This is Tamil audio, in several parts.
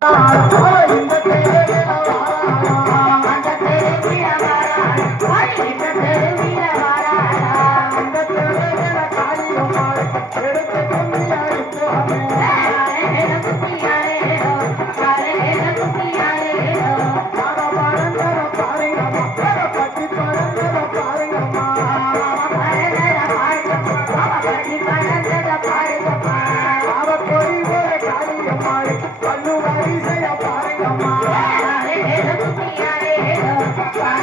இந்த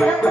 Yeah.